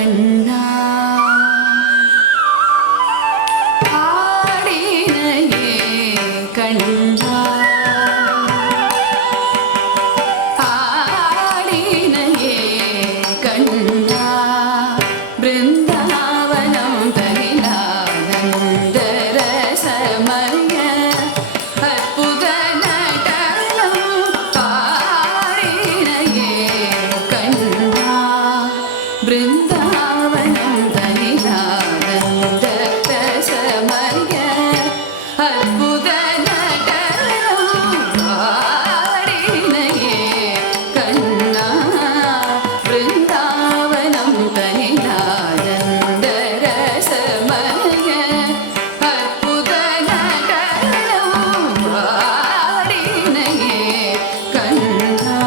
கண்ணா ஆடினையே கண்ணா ஆடினையே கண்ணா பிருந்தாவனம் தனிலானந்த ரசமய அற்புத நடனம் ஆடினையே கண்ணா பிருந்தாவனம் தனிலானந்த ரசமய அற்புத நடனம் ஆடினையே கண்ணா பிருந்தாவனம் தனிலானந்த ரசமய அற்புத நடனம் ஆடினையே கண்ணா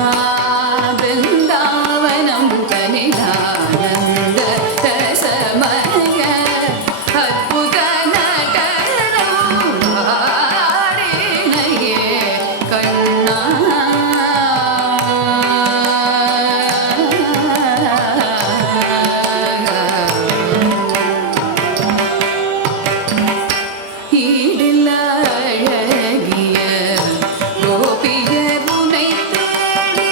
பிருந்தாவனம் தனிலானந்த ரசமய அற்புத நடனம் ஆடினையே கண்ணா ஈடில்ல அழகிய கோபியர் உனை தேடி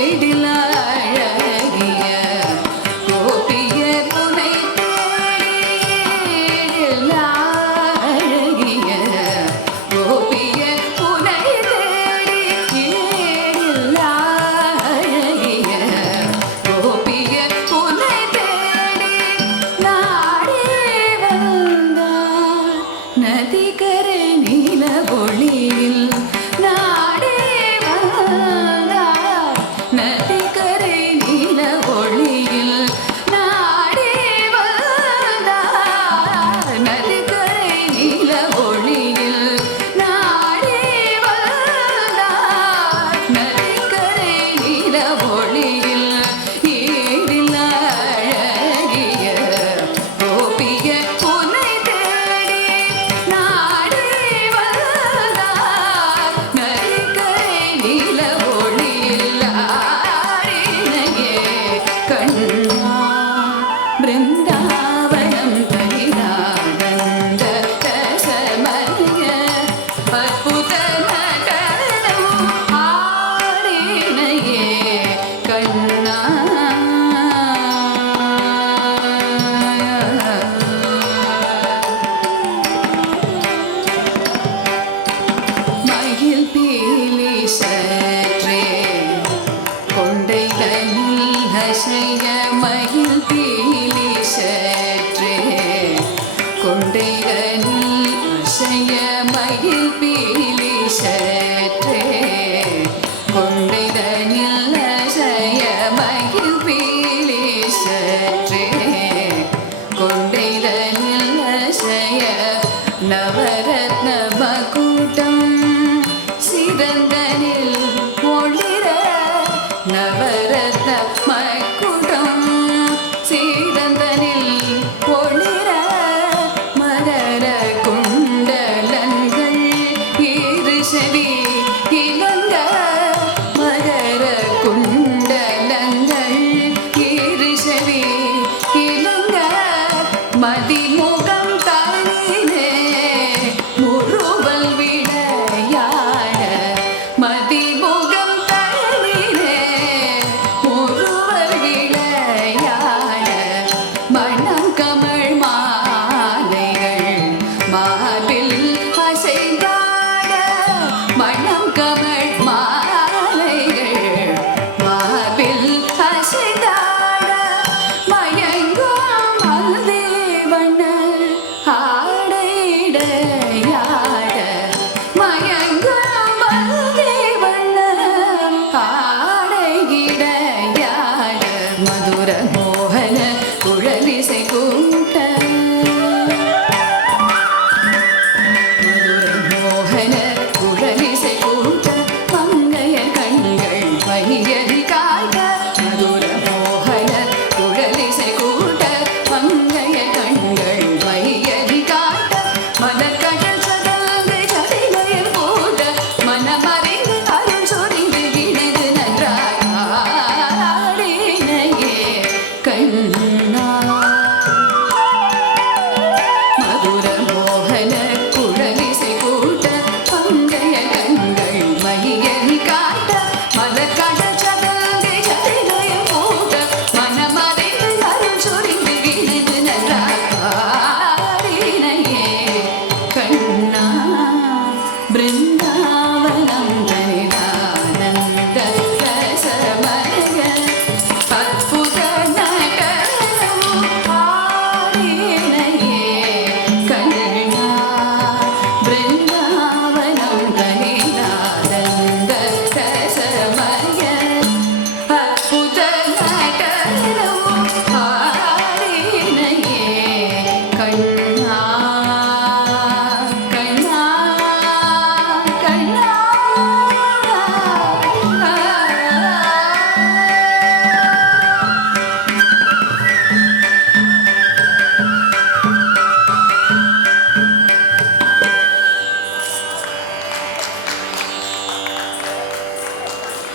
ஈடில்ல அழகிய கோபியர் உனை தேடி ஈடில்ல அழகிய கோபியர் உனை தேடி ஈடில்ல அழகிய கோபியர் உனை தேடி நாடி வந்தார் நதிகரை நீல ஒளியில் நாடி வந்தார் நதிகரை நீல ஒளியில் நாடி வந்தார் நதிகரை நீல ஒளியில் நாடி வந்தார் நதிகரை நீல ஒளியில் ஈடில்ல அழகிய கோபிய உனை தேடி நாடி வந்தார் நதிகரை நீல ஒளியில் ஆடினையே கண்ணா பிருந்தாவனம் தனிலானந்த ரசமய அற்புத நடனம் ஆடினையே கண்ணா மயில் பீலி சற்றே கொண்டைகளில் அசைய மயில் பீலி சற்றே கொண்டைகளில் அசைய மயில் பீலி சற்றே கொண்டைகளில் அசைய மயில் பீலி சற்றே கொண்டைகளில் அசைய நவரத்ன மகுடம் சிறந்தனில் ஒளிர நவரத்ன மகுடம் சிறந்தனில் ஒளிர மகர குண்டலங்கள் இரு செவி இலங்க மகர குண்டலங்கள் இரு செவி இலங்க மதிமுகம் தானினே முறுவல் விளையாட மதிமுகம் தானினே முறுவல் விளையாட மணம் கமழ் மாலைகள் மார்பில் அசைந்தாட மணம் கமழ் மாலைகள் மார்பில் அசைந்தாட மயங்கும் மல்தேவண்ணர் ஆடையிடையாட மயங்கும் மல்தேவண்ணர் ஆடையிடையாட மதுர மோகன குழலிசை கூட்ட மதுர மோகன குழலிசை கூட்ட மங்கைய கண்கள் பையறி